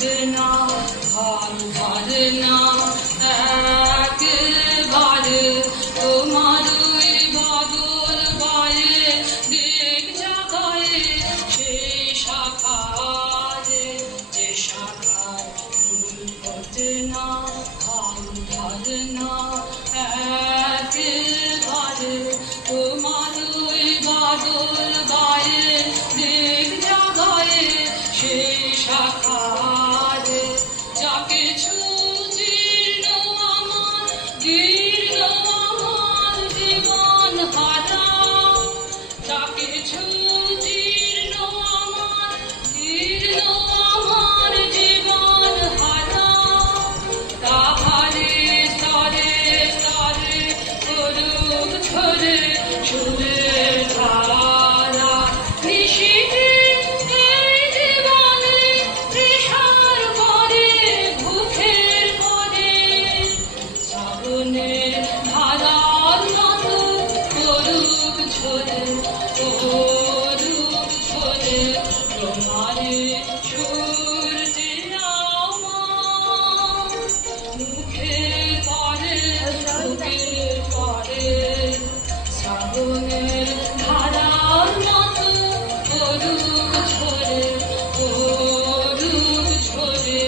ঘটনা ভার ধারনা একবারে তোমার ওই বাদল বায়ে দিক জাগায়ে সেই শাখারে যে শাখার ফুল ঘটনা ভার ধারনা একবারে তোমার ওই বাদল বায়ে দিক জাগায়ে সেই শাখারে যা কিছু জীর্ণ আমার জীর্ণ আমার জীবন হারা যা কিছু জীর্ণ আমার জীর্ণ আমার জীবন হারা তাহারে স্তরে স্তরে করুক ঝরে সুরের ধারা নিশিতে এই জীবনে তৃষার পরে ভুখের পরে শ্রাবণের ধারার মতো করুক ঝরে করুক ঝরে তোমারে সুর আমার মুখের পরে বুকের পরে শ্রাবণের ধারার মতো করুক ঝরে করুক ঝরে